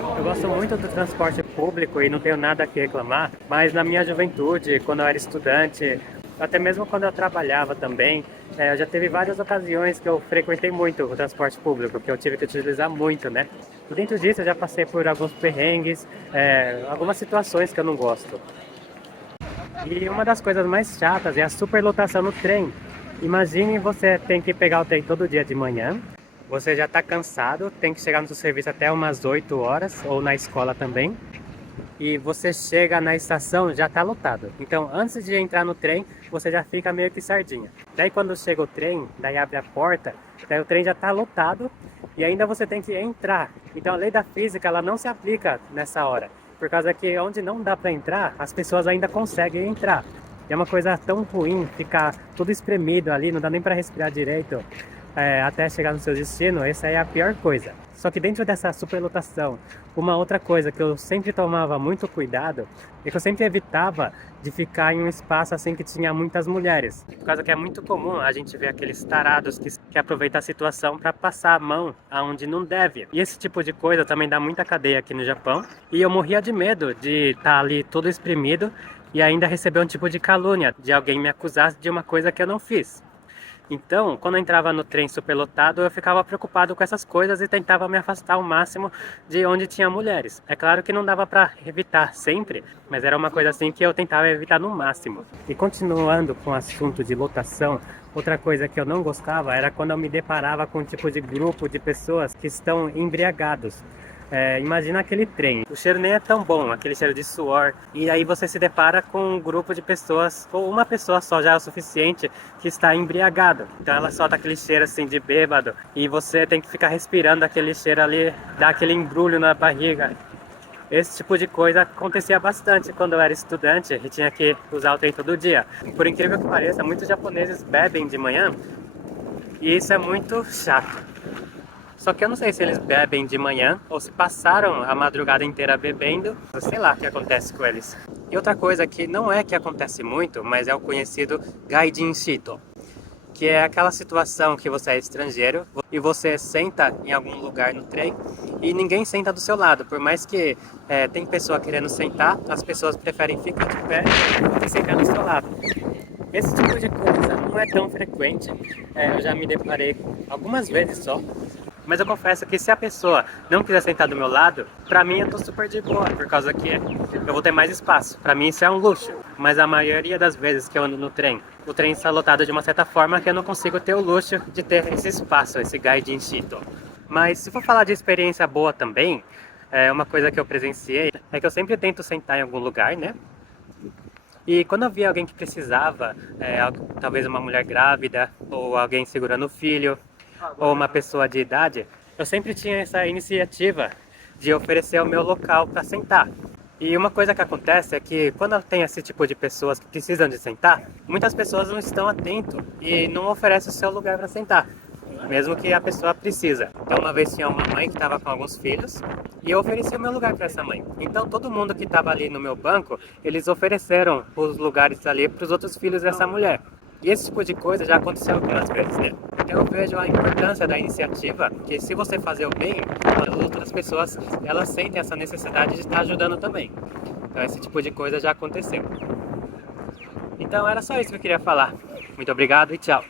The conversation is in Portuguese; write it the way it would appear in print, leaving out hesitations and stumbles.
Eu gosto muito do transporte público e não tenho nada a que reclamar, mas na minha juventude, quando eu era estudante, até mesmo quando eu trabalhava também, eu já teve várias ocasiões que eu frequentei muito o transporte público, que eu tive que utilizar muito, né? E dentro disso eu já passei por alguns perrengues, algumas situações que eu não gosto. E uma das coisas mais chatas é a superlotação no trem. Imagine você tem que pegar o trem todo dia de manhã, você já está cansado, tem que chegar no seu serviço até umas 8 horas, ou na escola também, e você chega na estação já está lotado. Então, antes de entrar no trem, você já fica meio que sardinha. Daí quando chega o trem, daí abre a porta, daí o trem já está lotado e ainda você tem que entrar. Então, a lei da física ela não se aplica nessa hora, por causa que onde não dá para entrar, as pessoas ainda conseguem entrar. E é uma coisa tão ruim ficar tudo espremido ali, não dá nem para respirar direito até chegar no seu destino. Essa é a pior coisa. Só que dentro dessa superlotação, uma outra coisa que eu sempre tomava muito cuidado é que eu sempre evitava de ficar em um espaço assim que tinha muitas mulheres. Por causa que é muito comum a gente ver aqueles tarados que aproveitam a situação para passar a mão aonde não deve. E esse tipo de coisa também dá muita cadeia aqui no Japão. E eu morria de medo de estar ali todo espremido e ainda receber um tipo de calúnia, de alguém me acusar de uma coisa que eu não fiz. Então, quando eu entrava no trem superlotado, eu ficava preocupado com essas coisas e tentava me afastar ao máximo de onde tinha mulheres. É claro que não dava para evitar sempre, mas era uma coisa assim que eu tentava evitar no máximo. E continuando com o assunto de lotação, outra coisa que eu não gostava era quando eu me deparava com um tipo de grupo de pessoas que estão embriagados. Imagina aquele trem, o cheiro nem é tão bom, aquele cheiro de suor, e aí você se depara com um grupo de pessoas, ou uma pessoa só já é o suficiente, que está embriagado. Então ela solta aquele cheiro assim de bêbado, e você tem que ficar respirando aquele cheiro ali, dá aquele embrulho na barriga. Esse tipo de coisa acontecia bastante quando eu era estudante e tinha que usar o trem todo dia. Por incrível que pareça, muitos japoneses bebem de manhã, e isso é muito chato. Só que eu não sei se eles bebem de manhã ou se passaram a madrugada inteira bebendo, sei lá o que acontece com eles. E outra coisa que não é que acontece muito, mas é o conhecido gaijin shito, que é aquela situação que você é estrangeiro e você senta em algum lugar no trem e ninguém senta do seu lado. Por mais que tem pessoa querendo sentar, as pessoas preferem ficar de pé e sentar do seu lado. Esse tipo de coisa não é tão frequente, eu já me deparei algumas vezes só. Mas eu confesso que se a pessoa não quiser sentar do meu lado, pra mim eu tô super de boa, por causa que eu vou ter mais espaço. Pra mim isso é um luxo. Mas a maioria das vezes que eu ando no trem, o trem está lotado de uma certa forma que eu não consigo ter o luxo de ter esse espaço, esse gaijin shito. Mas se for falar de experiência boa também, uma coisa que eu presenciei é que eu sempre tento sentar em algum lugar, né? E quando eu via alguém que precisava, talvez uma mulher grávida, ou alguém segurando o filho, ou uma pessoa de idade, eu sempre tinha essa iniciativa de oferecer o meu local para sentar. E uma coisa que acontece é que quando tem esse tipo de pessoas que precisam de sentar, muitas pessoas não estão atentas e não oferecem o seu lugar para sentar, mesmo que a pessoa precisa. Então uma vez tinha uma mãe que estava com alguns filhos e eu ofereci o meu lugar para essa mãe. Então todo mundo que estava ali no meu banco, eles ofereceram os lugares ali para os outros filhos dessa mulher. E esse tipo de coisa já aconteceu algumas vezes, né? Então eu vejo a importância da iniciativa, que se você fazer o bem, as outras pessoas, elas sentem essa necessidade de estar ajudando também. Então esse tipo de coisa já aconteceu. Então era só isso que eu queria falar. Muito obrigado e tchau!